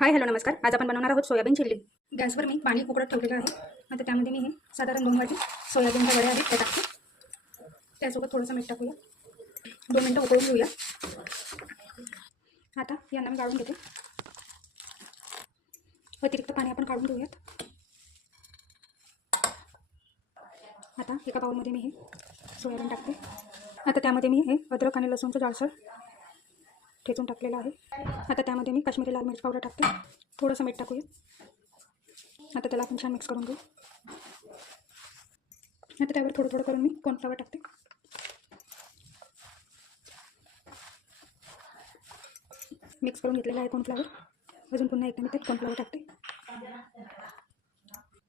Hi hello नमस्कार. आज आपण बनवणार आहोत सोयाबीन चिल्ली. गॅसवर मी पाणी उकळत ठेवलेलं आहे. आता त्यामध्ये मी हे साधारण 2 वाटी सोयाबीनच्या वड्या आहेत त्या टाकते. त्यासोबत थोडंसं मीठ टाकूया. 2 मिनटं उकळून घेऊया. आता यांना मी गाळून घेते. अतिरिक्त पाणी आपण काढून घेऊयात. आता एका बाउलमध्ये मी हे सोयाबीन टाकते. आता त्यामध्ये मी हे अद्रक आणि लसूणचं जाडसर ठेचून टाकलेलं आहे. आता त्यामध्ये मी काश्मीरी लाल मिरच पावडर टाकते. थोडंसं मीठ टाकूया. आता त्याला आपण छान मिक्स करून घेऊ. आता त्यावर थोडं थोडं करून मी कॉर्नफ्लॉवर टाकते. मिक्स करून घेतलेलं आहे कॉर्नफ्लॉवर. अजून पुन्हा एकदा मी त्यात कॉर्नफ्लॉवर टाकते.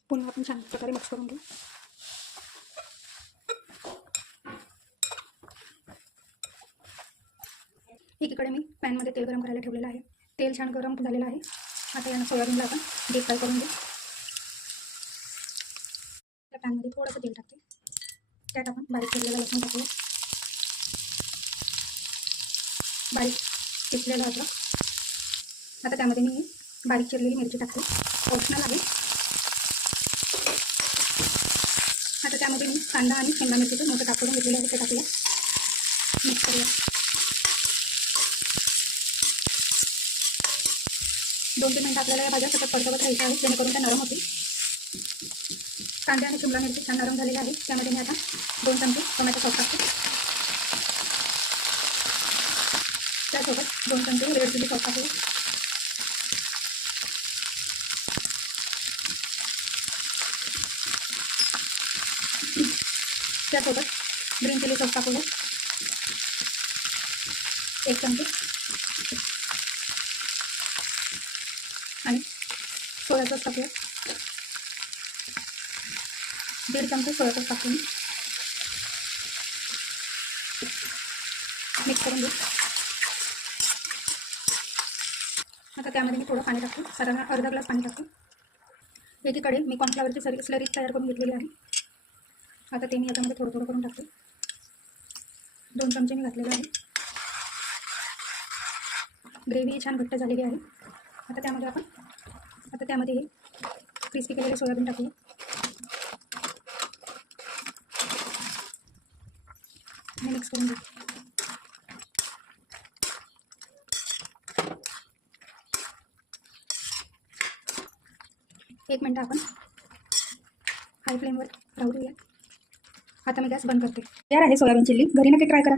पुन्हा आपण छान प्रकारे मिक्स करून घेऊ. एकीकडे मी पॅनमध्ये तेल गरम करायला ठेवलेलं आहे. तेल छान गरम झालेलं आहे. आता यांना सोयाबीनला आपण डीप फ्राय करून घेऊ. त्या पॅनमध्ये थोडंसं तेल टाकते. त्यात आपण बारीक चिरलेला लसूण टाकूया. बारीक चिरलेलं अद्रक. आता त्यामध्ये मी बारीक चिरलेली मिरची टाकते. ऑप्शनल आहे. आता त्यामध्ये मी कांदा आणि शिमला मिरचीचं मोठं टाकून घेतलेलं आहे ते टाकूया. मिक्स करूया. 2-3 मिनटं आपल्याला या भाज्या सतत परतवत राहायच्या आहेत जेणेकरून त्या नरम होतील. कांदा आणि शिमला मिरची छान नरम झालेली आहे. त्यामध्ये मी आता 2 चमचे टोमॅटो सॉस टाकते. त्यासोबत 2 चमचे रेड चिली सॉस टाकूया. त्यासोबत ग्रीन चिली सॉस टाकूया. 1 चमचे आणि सोया सॉस टाकूया. 1.5 चमचे सोया सॉस टाकून मिक्स करून घेऊ. आता त्यामध्ये मी थोडं पाणी टाकते. साधारण अर्धा ग्लास पाणी टाकते. एकीकडे मी कॉर्नफ्लॉवरची स्लरी तयार करून घेतलेली आहे. आता ते मी याच्यामध्ये थोडं थोडं करून टाकते. 2 चमचे मी घातलेले आहे. ग्रेव्ही छान घट्ट झालेली आहे. आता त्यामध्ये हे क्रिस्पी केलेले सोयाबीन टाकूया. आणि मिक्स करून घेऊ. एक मिनटं आपण हाय फ्लेमवर राहू देऊया. आता मी गॅस बंद करते. तयार आहे सोयाबीन चिल्ली. घरी नक्की ट्राय करा.